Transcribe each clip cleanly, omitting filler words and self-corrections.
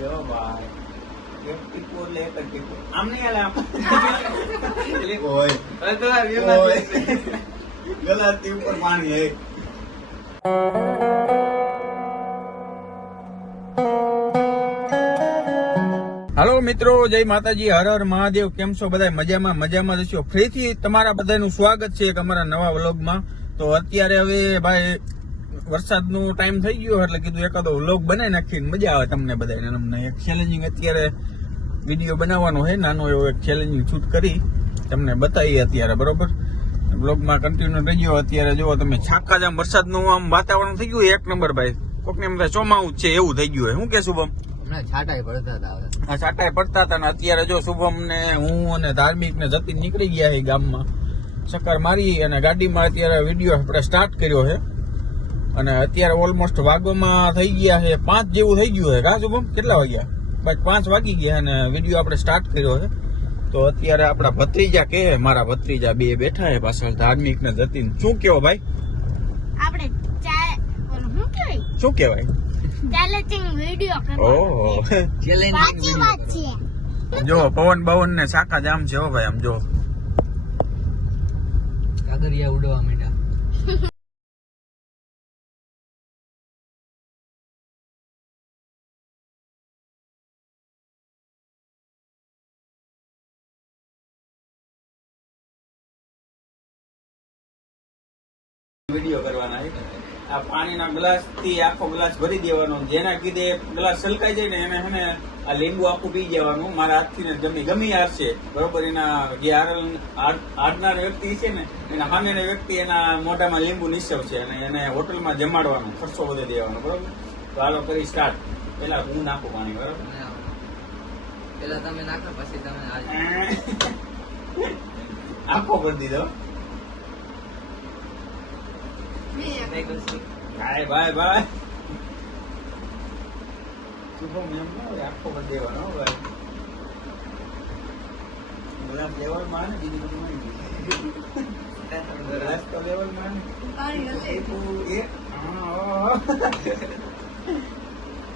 જો ભાઈ એક ટીપો એટલે એક જ ટીપો આમ નહીં હાલે આમ ઓય અરે તો ગલાતી ઉપર પાણી હે હાલો મિત્રો, જય માતાજી, હર હર મહાદેવ. કેમ છો બધા? મજામાં જશો. ફરીથી તમારા બધાનું સ્વાગત છે એક અમારા નવા વ્લોગમાં. તો અત્યારે હવે ભાઈ વરસાદનો ટાઈમ થઈ ગયો એટલે કીધું એકાદો વ્લોગ બનાવી નાખીને મજા આવે તમને બધાને. અમને એક ચેલેન્જિંગ અત્યારે વિડીયો બનાવવાનો છે, નાનો એવો એક ચેલેન્જિંગ શૂટ કરી તમને બતાવીએ અત્યારે. બરોબર, વ્લોગમાં કન્ટિન્યુ રહી ગયો. અત્યારે જો તમે છાકાજામ વરસાદનું આમ વાતાવરણ થઈ ગયું એક નંબર ભાઈ. કોકને એમ થાય ચોમાવું છે એવું થઈ ગયું. શું કે શુભમ? છાંટાઈ પડતા હતા ને અત્યારે જો શુભમ ને હું અને ધાર્મિક ને જતીન નીકળી ગયા છે ગામમાં ચક્કર મારી અને ગાડીમાં અત્યારે વિડીયો આપણે સ્ટાર્ટ કર્યો છે. અને અત્યારે ઓલમોસ્ટ વાગોમાં થઈ ગયા છે 5 જેવું થઈ ગયું છે. કા શુભમ? કેટલા વાગ્યા? બસ 5 વાગી ગયા અને વિડીયો આપણે સ્ટાર્ટ કર્યો છે. તો અત્યારે આપણા ભત્રીજા કે મારા ભત્રીજા બે બેઠા છે પાછળ, ધાર્મિક ને જતીન. શું કેવો ભાઈ? આપણે શું કહેવાય? ચેલેન્જિંગ વિડિયો કરવો. ઓહો, સાચી વાત છે. જો પવન બવન ને સાકા જામ છે હો ભાઈ. આમ જો કાગરિયા ઉડવા માંડ્યા. વિડીયો કરવાના છે. આ પાણીના ગ્લાસ થી આખો ગ્લાસ ભરી દેવાનો. જેના કીધે ગ્લાસ છલકાઈ જાય ને એને હે આ લીંબુ આખું પી જવાનું. મારા હાથથી ને ગમી હારશે બરોબર. એના જે હારનાર વ્યક્તિ છે ને એના સામેના વ્યક્તિ એના મોઢામાં લીંબુ નિસવશે અને એને હોટલમાં જમાડવાનો ખર્ચો બધો દેવાનો. બરોબર, તો હાલો કરી સ્ટાર્ટ. પેલા હું નાખું પાણી. બરોબર, પેલા તમે નાખો પછી તમે આખો કરી દીધો. ભાઈ શુભમ એમ ના હોય, આખો કરી દેવાનો ભાઈ. ગુલાબ લેવલમાં ને બીજું બધું ગ્લાસ તો લેવલમાં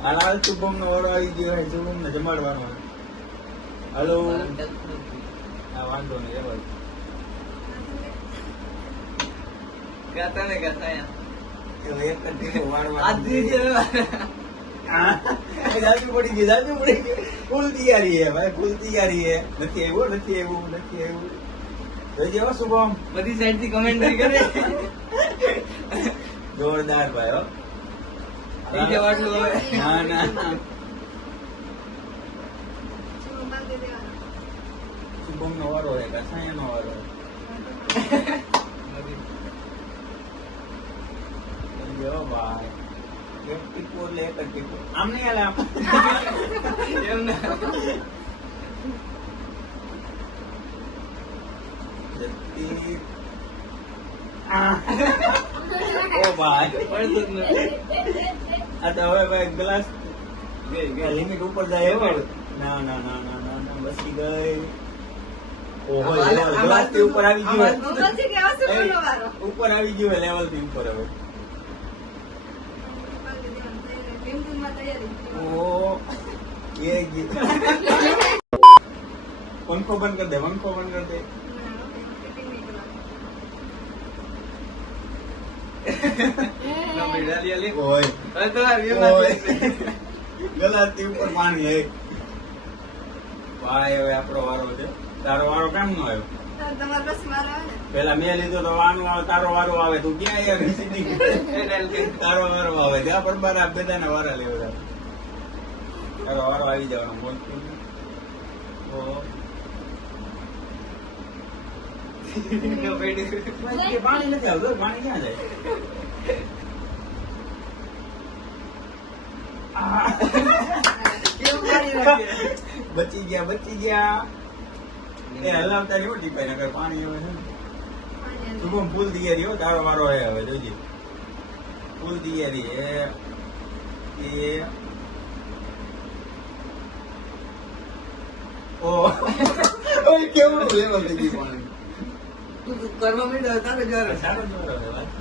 હાલ શુભમ નો ઓરો આવી ગયો હોય. શુભમ ને જમાડવાનો. હલો, હા વાંધો નહીં લેવલ જાજુ પડી ગયું. ફૂલ તૈયારી હે ભાઈ, ફૂલ તૈયારી હે. નથી આવ્યું. જોઈ હો શુભમ, બધી સાઈડ થી કમેન્ટ્રી કરે. જોરદાર ભાઈ. હો થઈ જવાનું હવે. ના શુભમ નો વારો હે કે સાયા નો વારો? ભાઈ એક ટીપો એટલે એક જ ટીપો આમ નહીં હાલે આમ ઓ ભાઈ આ તો હવે ભાઈ ગ્લાસ લિમિટ ઉપર જાય એમ. ના બસી ગઈ. ઓહો, ગ્લાસ થી ઉપર આવી ગયું. ઉપર આવી ગયું લેવલ થી ઉપર. હવે पंखो बंद कर दे. ગલાતી ઉપર પાણી હે ભાઈ. હવે આપણો વારો છે. તારો વારો કેમ નો આવ્યો? પેલા મેં લીધો તો વાનું આવે, તારો વારો આવે. તું ક્યાં યાર તારો વારો આવે ત્યાં પણ બાર બધાના વારા લેવા. તારો વારો આવી જવાનો. બોલ પાણી નથી આવતું. પાણી ક્યાં જાય? બચી ગયા. એ હલાવતા રહ્યો ટીપાઈ નગર પાણી આવે છે. શુભમ ફૂલ તૈયારી હો. તારો વારો હે હવે. જોજે ફૂલ તૈયારી હે. કેવું લેવલ થઈ ગયું પાણી. કરવા માંડ્યો તારે જોર. સારો જોર હવે ભાઈ.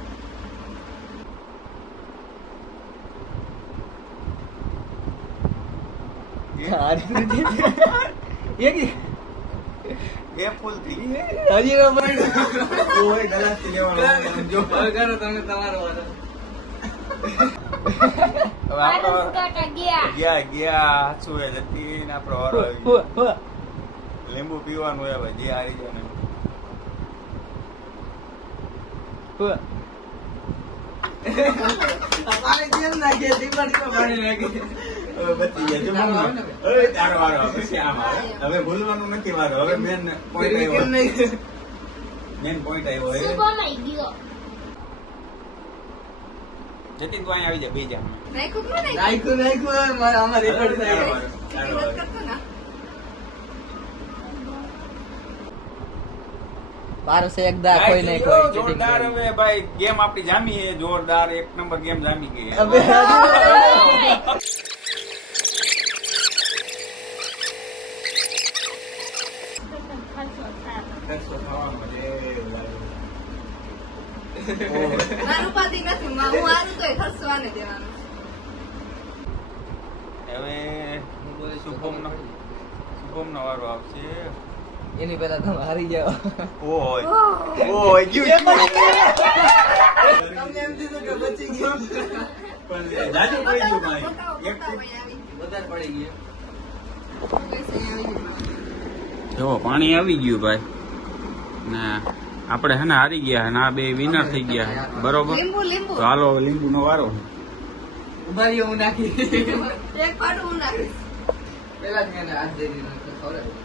એ ફૂલ થઈ હજી નો પડ્યો. ઓય ગલાસથી લેવાનો જો હવે કરો તમે તમારો વારો. હવે આપણો કાકા ગયા. ગયા શું હે જતીન આપણો વારો આવી ગયો. લીંબુ પીવાનું હે ભાઈ જે હારી જાય ને પાણી કેમ નાખે? ટીપા ટીપા પાણી નાખે. હવે બચી ગયા જો મમ્મી. હવે તારો વારો આવે. પછી આમ આવે. હવે ભૂલવાનું નથી વારો. હવે મેન પોઈન્ટ કેમ આવ્યો. નહીં? મેન પોઈન્ટ આવ્યો હે શુભમ આઈ ગયો. જતીન તું અહીં આવી જા બે જા નાખ્યું મારે આમાં રેકોર્ડ તારો થાય. વારો, તારો વારો. બાર સે એકદા કોઈ નહીં કોઈ cheating જોરદાર કરી. હવે ભાઈ ગેમ આપણી જામી છે જોરદાર એક નંબર ગેમ જામી ગઈ છે. અબે ખર્ચો થવામાં છે, ભાઈ. મારું ઉપાધિ નથી હું આનું તોય ખર્ચવાને દેવાનું. હવે શુભમનો વારો આવશે. એની પહેલા તમે હારી જાઓ. ઓય ઓય ગયું તમને એમ થયું કે બચી ગયો. પણ જાજુ પડી ગયું ભાઈ. બતાવો, એક બતાવો અહીં આવી. વધારે પડી ગયો. બસ અહીં આવી ગયું. જો પાણી આવી ગયું ભાઈ ને આપણે હે ને હારી ગયા અને આ બે વિનર થઈ ગયા બરોબર. લીંબુ લીંબુ તો હાલો હવે લીંબુનો વારો. ઉભા રહ્યો હું નાખી. એક પાટું હું નાખીશ. પેલા જ મેં એને હાથ દઈ દીધો તો ખવડાવી.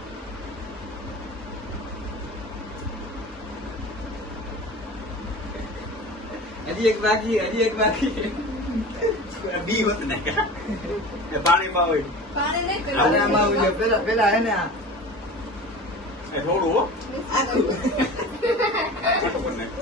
હજી એક બાકી. બી હોત ને પાણીમાં હોય પાણી નહીં હવે કર્યું. આમાં આવી ગયો. પેલા હે ને આ એ થોડું હો આખું. ખાટું કરી નાખ.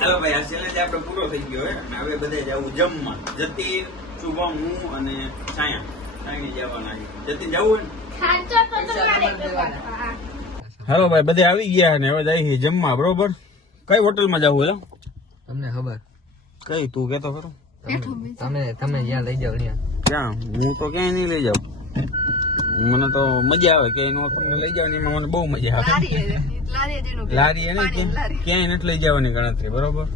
હાલો ભાઈ આ ચેલેન્જ આપણે પૂરો થઈ ગયો હે અને હવે બધે જવું જમવા. જતીન શુભમ હું અને છાયા જવાના છે. જતીન જવું ખાચો તો તમારે દેવાના. હાલો ભાઈ બધે આવી ગયા અને હવે જઈએ જમવા બરોબર. કઈ હોટલમાં જવું એટલે તમને ખબર કઈ તું કેતો ખરો તમે જ્યાં લઈ જાવ ત્યાં. ક્યાં હું તો ક્યાંય નહીં લઈ જાઉં. મને તો મજા આવે કે એનો તમને લઈ જાવ ને એમાં મને બહુ મજા આવે. લારી જેનું લારી એને પાણી, લારી. ક્યાંય નથી લઈ જવાની ગણતરી બરોબર.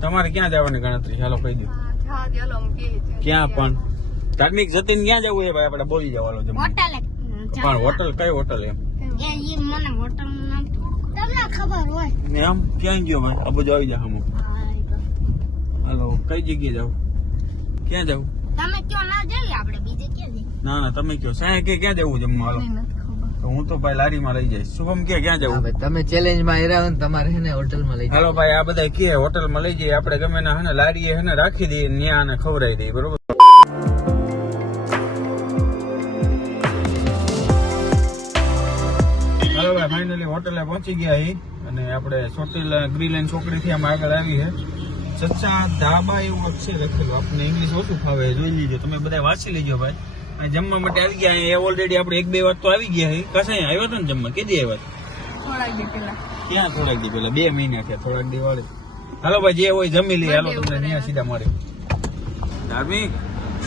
તમારે ક્યાં જવાની ગણતરી ચાલો કહી દઉં. હા ચાલો હું કહી દઉં. ક્યાં પણ ધાર્મિક જતીન ક્યાં જવું એ ભાઈ આપણે બોલી જવાનો જમવા. હોટલે પણ હોટલ કઈ હોટલ એમ એ મને હોટલ નું નામ તમને ખબર હોય. એમ ક્યાં ગયો ભાઈ આ બધું આવી જા હમ. હાલો કઈ જગ્યાએ જાવ ક્યાં જાવ. તમે કયો ના જઈએ આપણે બીજે ક્યાં જઈએ? ના ના તમે કયો સાહેબ કે ક્યાં જવું જમવા હાલો. તો હું તો ભાઈ લારીમાં લઈ જઈશ. શુભમ કે ક્યાં હા જવું. ભાઈ, તમે ચેલેન્જ માં આવ્યા હો ને તમારે હે ને હોટલમાં લઈ હાલો જાવ. ભાઈ આ બધા કે હોટલમાં લઈ જઈએ આપણે ગમે ના હે ને લારીએ હે ને રાખી દઈએ ન્યા અને ખવડાવી દઈએ બરોબર. હાલો ભાઈ ફાઇનલી હોટલે પહોંચી ગયા હી અને આપણે સોટેલ ગ્રીલેન્ડ ચોકડીથી આમ આગળ આવી છે. સચ્ચા ધાબા એવું કંઈક છે લખેલું. આપણને ઇંગ્લિશ ઓછું ફાવે જોઈ લીજો તમે બધા વાંચી લેજો ભાઈ. અને જમવા માટે આવી ગયા એ ઓલરેડી આપણે એક બે વાર તો આવી ગયા હી. કસાય આવ્યો હતો ને જમવા કેદી આવ્યા હતા? થોડાક દી પહેલા. ક્યાં થોડાક દી પેલા 2 મહિના થયા થોડાક દી વાળે. હાલો ભાઈ જે હોય જમી લઈએ. હાલો તમને ત્યાં સીધા મળે. ધાર્મિક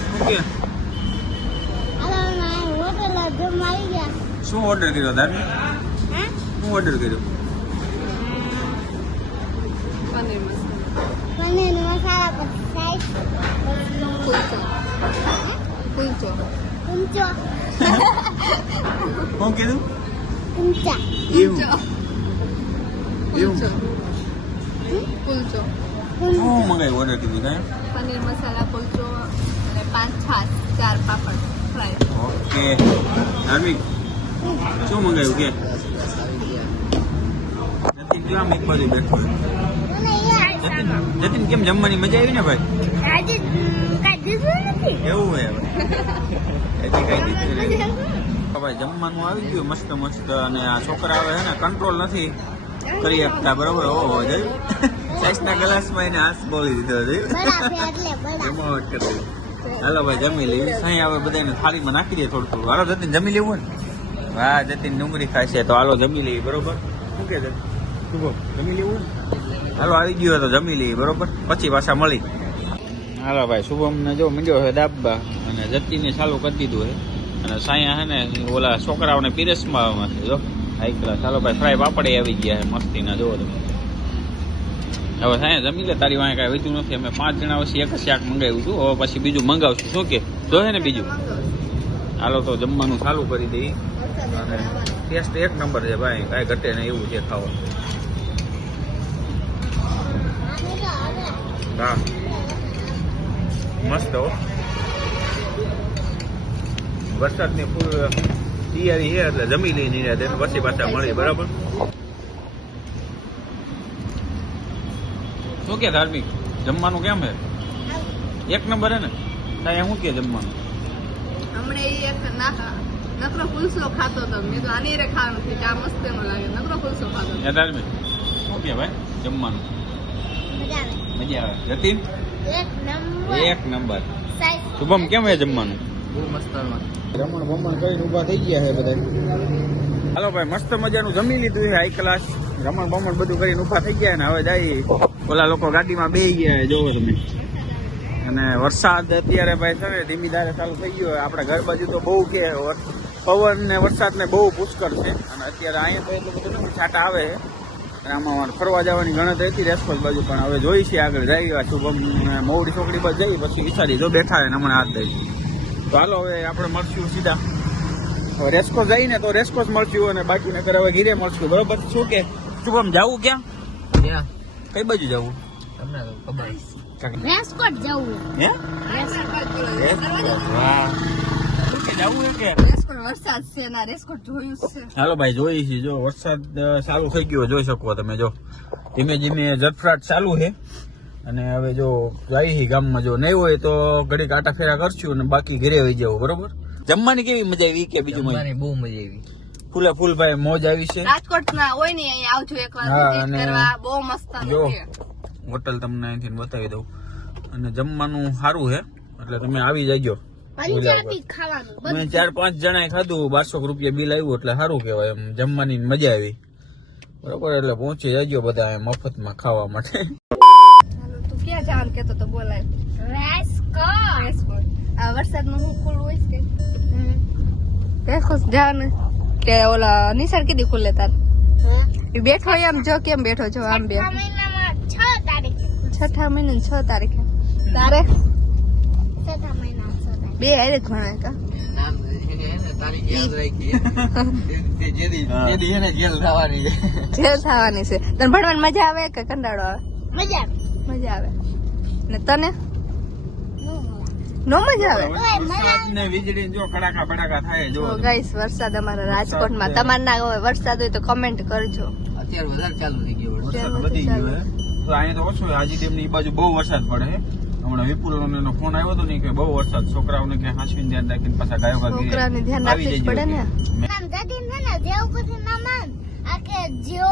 શું કે હાલો ના હોટલ જમવા આવી ગયા. શું ઓર્ડર કર્યો ધાર્મિક હે? શું ઓર્ડર કર્યો. પનીર મસાલા. પનીર મસાલા પર સાઈડ કુલચો. કુંચો શું કીધું કુંચા એવું કુલચો. કુલચો. શું મંગાવ્યું ઓર્ડર કીધું કાંઈ. પનીર મસાલા કુલચો અને 5 છાશ 4 પાપડ ફ્રાય. ઓકે ધાર્મિક શું મંગાવ્યું કે જતીન કેમ એક બાજુ બેઠો છે? મને યાર જતીન જતીન કેમ જમવાની મજા આવી ને ભાઈ. આજે કાઈ દીધું નથી. એવું હોય હવે હજી કઈ દીધું નહીં. ભાઈ જમવાનું આવી ગયું મસ્ત મસ્ત અને આ છોકરા હવે હે ને કંટ્રોલ નથી કરી શકતા બરોબર. ઓહો જોયું સાઈસના ગ્લાસમાં એને હાથ બોલી દીધો જોયું. બરાબર એટલે બરાબર. જમાવટ કરી દીધી. હાલો ભાઈ જમી લેવી સાંઈ હવે બધાને થાળીમાં નાખી દે થોડું થોડું. હાલો જતીન જમી લેવું હોય ને હા જતીન ડુંગળી ખાય છે તો હાલો જમી લઈએ બરોબર. શું કે છે શુભમ જમી લેવું ને? હાલો આવી ગયું હોય તો જમી લઈએ બરોબર, પછી પાછા મળી. હાલો ભાઈ શુભમ ને જો મીંડ્યો છે દાબવા અને જતીને ચાલુ કરી દીધું છે અને સાયા હે ને ઓલા છોકરાઓને પીરસમાં આવે છે જો હાઈ ક્લાસ. ચાલો ભાઈ ફ્રાય પાપડે આવી ગયા છે મસ્તીના જોવો તમે. હવે સાયા જમી લે, તારી વાંહે કાંઈ વધ્યું નથી. અમે 5 જણા પછી એક જ શાક મંગાવ્યું હતું, હવે પછી બીજું મંગાવશું. શું કે જોહે ને બીજું? હાલો તો જમવાનું ચાલુ કરી દઈએ અને ટેસ્ટ એક નંબર છે ભાઈ, કાંઈ ઘટે નહીં એવું છે ખાવા. હા મસ્ત હો. વરસાદની ફૂલ તૈયારી છે એટલે જમી લઈ નહીં પછી પાછા મળી બરાબર. શું કે ધાર્મિક જમવાનું કેમ છે? એક નંબર હે ને? ત્યાં શું કે જમવાનું? હમણે એ એક નકરો ફૂલસો ખાતો હતો. મેં તો આની રે ખાવાનું છે, ચા મસ્ત એનો લાગે. નકરો ફૂલસો ખાતો હતો. એ ધાર્મિક શું કે ભાઈ જમવાનું? મજા આવે. મજા આવે. જતીન એક નંબર. એક નંબર. સાઈઝ. શુભમ કેમ છે જમવાનું? બહુ મસ્ત. રમણ બમણ કરીને ઊભા થઈ ગયા છે બધા. હાલો ભાઈ મસ્ત મજાનું જમી લીધું છે હાઈ ક્લાસ. રમણ બમણ બધું કરીને ઊભા થઈ ગયા ને હવે જાય ઓલા લોકો ગાડીમાં બેસી ગયા જોવો તમે. અને વરસાદ અત્યારે ભાઈ છે ને ધીમી ધારે ચાલુ થઈ ગયો. આપણા ઘર બાજુ તો બહુ કે પવન ને વરસાદ ને બહુ પુષ્કળ છે અને અત્યારે અહીંયા તો એટલું બધું નથી, છાંટા આવે છે. અને આમાં ફરવા જવાની ગણતરી હતી રેસકોર્સ બાજુ, પણ હવે જોઈ છે આગળ જઈ શુભમ મોવડી ચોકડી પર જઈ પછી વિચારી જો બેઠા ને હમણાં હાથ દઈ. તો હાલો હવે આપણે મળશું સીધા. હવે રેસકોર્સ જઈને તો રેસકોર્સ મળશું અને બાકી નકર હવે ઘીરે મળશું બરોબર. શું કે શુભમ જાવું ક્યાં? કઈ બાજુ જવું? તમને તો ખબર રેસકોટ જવું. હે રેસકોટ વાહ શું કે જાવું હે કે? વરસાદ છે ના રેસકોટ જોયું છે. હાલો ભાઈ જોઈ છે જો વરસાદ ચાલુ થઈ ગયો જોઈ શકો તમે. જો ધીમે ધીમે ઝડફડાટ ચાલુ છે અને હવે જો જાય ગામમાં જો નહીં હોય તો ઘડીક આટા ફેરા કરશું અને બાકી ઘરે આવી જવું બરોબર. જમવાની કેવી મજા આવી કે બીજું જમવાની બહુ મજા આવી. ફૂલે ફૂલ ભાઈ મોજ આવી છે. રાજકોટ ના હોય ને અહીંયા આવજો એકવાર હા, visit અને કરવા. બહુ મસ્ત જો છે. હોટલ તમને અહીંથી બતાવી દઉં અને જમવાનું સારું છે એટલે તમે આવી જજો. પંજાબી ખાવાનું. અમે 4-5 જણાએ ખાધું, 1200 રૂપિયા બિલ આવ્યું એટલે સારું કહેવાય. એમ જમવાની મજા આવી બરોબર. એટલે પહોંચી જજો બધા એમ મફતમાં ખાવા માટે. ચાલો તું ક્યાં જવાનું કેતો તો બોલાય. રેસકોટ. રેસકોટ આ વરસાદનું શું ખુલ્લું હોય છે કે રેસકોટ જવાનું કે ઓલા નિશાળ કીધી ખુલ્લે તાર? ઈ બેઠો એમ જો કેમ બેઠો છો આમ બે? આ મહિનામાં 6 તારીખે. 6 મહિના 6 તારીખે તારે 7 મહિના 6 તારીખે. બે આરે જ ભણાય કા? નામ એને હે ને તારીખ યાદ રાખી. તે જેદી હે ને જેલ થવાની છે. જેલ થવાની છે. તને ભણવાની મજા આવે કે કંટાળો આવે? મજા આવે. મજા આવે. ને તને નો નો મજા આવે? વરસાદ ને વીજળી જો કડાકા બડાકા થાય જો. તો ગાઈસ વરસાદ અમારા રાજકોટમાં. તમારે ના હોય વરસાદ હોય તો કમેન્ટ કરજો. અત્યારે વધારે ચાલુ થઈ ગયો વરસાદ. વરસાદ વધી ગયો હે તો અહીંયા તો ઓછો છે. હાજી ડેમ ની બાજુ બહુ વરસાદ પડે છે. હમણાં વિપુલનો એનો ફોન આવ્યો હતો ને કે બહુ વરસાદ, છોકરાઓને કે હાંસવીને ધ્યાન રાખીને પાછા ગાયો ગાય છોકરાને ધ્યાન રાખવું જ પડે ને. નામ દાદી ને જેવું બધું નામ આ કે જો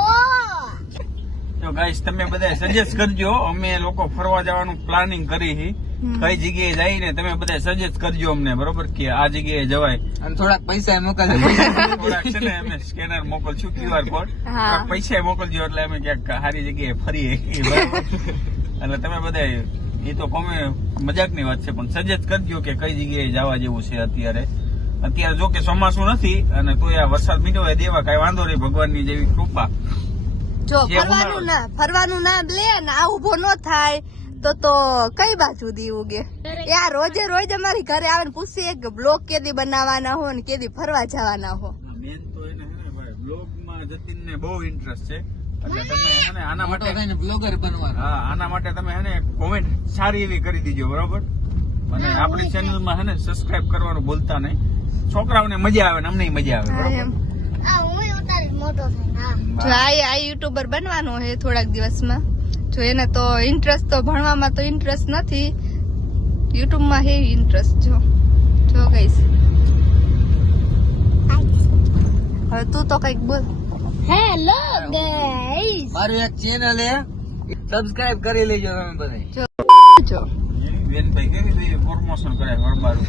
તો ગાઈસ તમે બધા સજેસ્ટ કરજો. અમે લોકો ફરવા જવાનું પ્લાનિંગ કરી છે. કઈ જગ્યાએ જઈને તમે બધા સજેસ્ટ કરજો અમને બરોબર કે આ જગ્યાએ જવાય. અને થોડાક પૈસા મોકલજો. થોડાક છે ને અમે સ્કેનર મોકલશું QR કોડ. હા. પૈસા મોકલજો એટલે અમે ક્યાંક સારી જગ્યાએ ફરીએ બરોબર. એટલે તમે બધા એ તો કોમે મજાકની વાત છે પણ સજેસ્ટ કરજો કે કઈ જગ્યાએ જવા જેવું છે. અત્યારે જો કે ચોમાસું નથી અને તોય આ વરસાદ મીઠો હોય દેવા કઈ વાંધો નહીં, ભગવાનની જેવી કૃપા. જો જે ફરવાનું ના લે ને આ ઉભો ન થાય તો કઈ બાજુ દી ઉગે યાર. રોજે રોજ અમારી ઘરે આવે ને પૂછીએ કે બ્લોગ કેદી બનાવવાના હો ને કેદી ફરવા જવાના હો. મેન તો એને હે ને ભાઈ બ્લોગમાં જતીનને બહુ ઇન્ટરેસ્ટ છે એટલે તમે હે ને આના મોટો માટે થઈને બ્લોગર બનવાનો. હા આના માટે તમે હે ને કોમેન્ટ સારી એવી કરી દીજો બરોબર. અને આપણી ચેનલમાં હે ને સબસ્ક્રાઇબ કરવાનું ભૂલતા નહીં. છોકરાઓને મજા આવે ને અમને મજા આવે હા, બરોબર. એમ. આ હું ઉતારી મોટો થાય જો આ યુટ્યુબર બનવાનું છે થોડાક દિવસમાં. જો એને તો ઇન્ટરેસ્ટ તો ભણવામાં તો ઇન્ટરેસ્ટ નથી, યુટ્યુબમાં હે ઇન્ટરેસ્ટ. જો ગઈશ હવે તું તો કઈક બોલ. Hello guys. મારું એક ચેનલ હે, સબસ્ક્રાઇબ કરી લેજો તમે બધા. જો બેનભાઈ કેવી રીતે પ્રમોશન કરે હરબારું.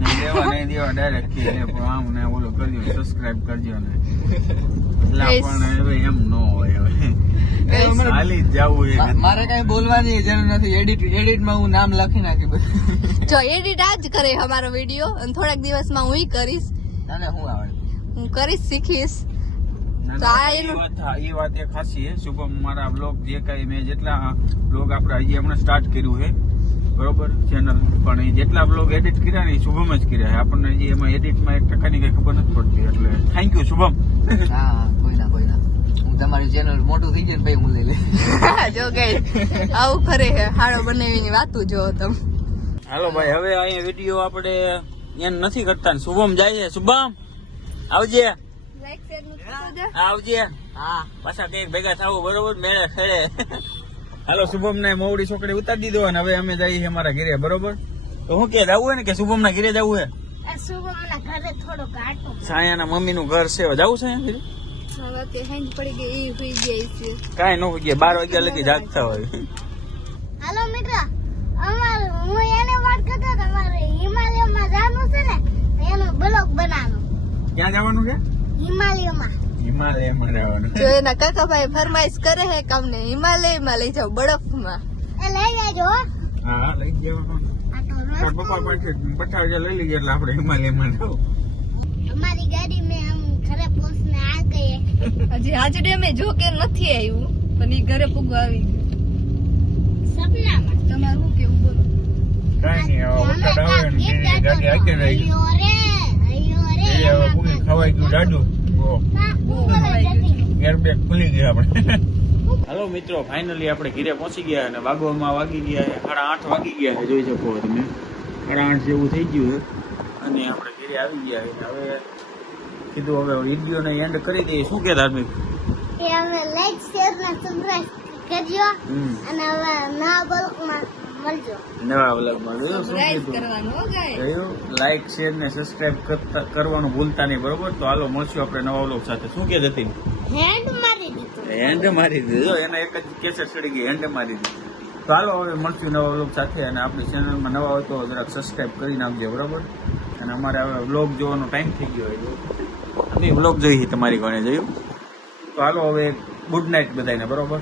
નહીં દેવા ડાયરેક્ટ પણ આમ ને ઓલું કરજો, સબસ્ક્રાઇબ કરજો ને એટલા પણ હવે એમ ન હોય હવે હાલી જ જવું એ મારે કઈ બોલવાની જરૂર નથી. એડિટ માં હું નામ લખી નાખી બધું. જો એડિટ આજ કરે અમારો વિડીયો અને થોડાક દિવસમાં હું કરીશ. તને શું આવડે? હું કરીશ, શીખીશ. તો આ એનું એ વાત એ ખાસી છે. શુભમ મારા બ્લોગ જે કઈ મેં જેટલા બ્લોગ આપણે હજી હમણાં સ્ટાર્ટ કર્યું છે બરોબર ચેનલ, પણ એ જેટલા બ્લોગ એડિટ કર્યા ને એ શુભમ જ કર્યા છે. આપણને હજી એમાં એડિટમાં 1% કઈ ખબર નથી પડતી. એટલે થેન્ક યુ શુભમ. હા કોઈ ના હું તમારી ચેનલ મોટું થઈ જાય ને પછી હું લઈ લઈશ. જો ગઈ આવું ખરે હે હાડો બનાવીની વાતું જો તમે. હાલો ભાઈ હવે અહીંયા વિડીયો આપણે એમ નથી કરતા ને શુભમ જાય છે. શુભમ આવજે, લાઈક શેર નું આવજે. હા પાછા કઈક ભેગા થવું બરોબર મેળે ખેડે. હાલો શુભમ ને મોવડી છોકરી ઉતારી દીધો અને હવે અમે જઈએ અમારા ઘરે બરોબર. તો હું કે જવું હે ને કે શુભમ ના ઘરે જવું હે? શુભમના ઘરે થોડો ઘાટો. સાયાના મમ્મી નું ઘર છે, જવું છે અહીંયા ઘરે? હવે તે હેંજ પડી ગઈ એ હોઈ જાય છે. કાંઈ ન હોય 12 વાગ્યા લગી જાગતા હોય. હાલો મિત્ર, હું એને વાત કરતો હતો, અમારે હિમાલયમાં જવાનું છે ને, એનો બ્લોગ બનાવવાનો. ક્યાં જવાનું છે? હિમાલયમાં. હિમાલયમાં જવાનું. જો એના કાકાભાઈ ફરમાઈશ કરે હે કે અમને હિમાલયમાં લઈ જાવ, બરફમાં. એ લઈ જાજો હો. હા લઈ જવાનું. આ તો તાર રોજ પપ્પા પાસે 50,000 લઈ લઈએ એટલે આપણે હિમાલયમાં જવું. અમારી ગાડી મેં આમ ઘરે પહોંચને આ ગયે. હજી હાજરી અમે જો કે નથી આવ્યું પણ ઈ ઘરે પૂગવા આવી ગયું. સપનામાં. તમારું શું કેવું બોલો? કાંઈ નહીં, હવે વરસાદ આવે ને ગીત તેની ગાડી હાકી રહી ગઈ. અయ్యో રે. એ હવે પૂરી ખવાઈ ગયું જાડું. ના, હું બોલે જતી. એરબેગ ખુલી ગઈ આપણે. હાલો મિત્રો, ફાઇનલી આપણે ઘરે પહોંચી ગયા અને વાગવામાં વાગી ગયા છે 8:30 વાગી ગયા છે, જોઈ શકો તમે 8:30 જેવું થઈ ગયું છે અને આપણે ઘરે આવી ગયા છે. હવે કીધું હવે વિડીયો ને એન્ડ કરી દઈએ. શું કે ધાર્મિક? એ અમે લાઈક શેર ને સબસ્ક્રાઇબ કરજો અને હવે નવા બ્લોગમાં મળજો. નવા વ્લોગમાં જોયું શું રાઈસ કીધું? કરવાનું હો ગાય. જોયું? લાઈક શેર ને સબસ્ક્રાઇબ કરવાનું ભૂલતા નહીં બરોબર. તો હાલો મળશું આપણે નવા વ્લોગ સાથે. શું કે જતી? હેન્ડ મારી દીધું. હેન્ડ મારી દીધો એને, એક જ કેસેટ ચડી ગઈ, હેન્ડ મારી દીધી. તો હાલો હવે મળશું નવા વ્લોગ સાથે. અને આપણી ચેનલમાં નવા હોય તો જરાક સબસ્ક્રાઇબ કરી નાખજો બરાબર. અને અમારે હવે વ્લોગ જોવાનો ટાઈમ થઈ ગયો હોય, અમે વ્લોગ જોઈએ તમારી ઘણે જોયું. તો હાલો હવે ગુડ નાઇટ બધાને બરોબર.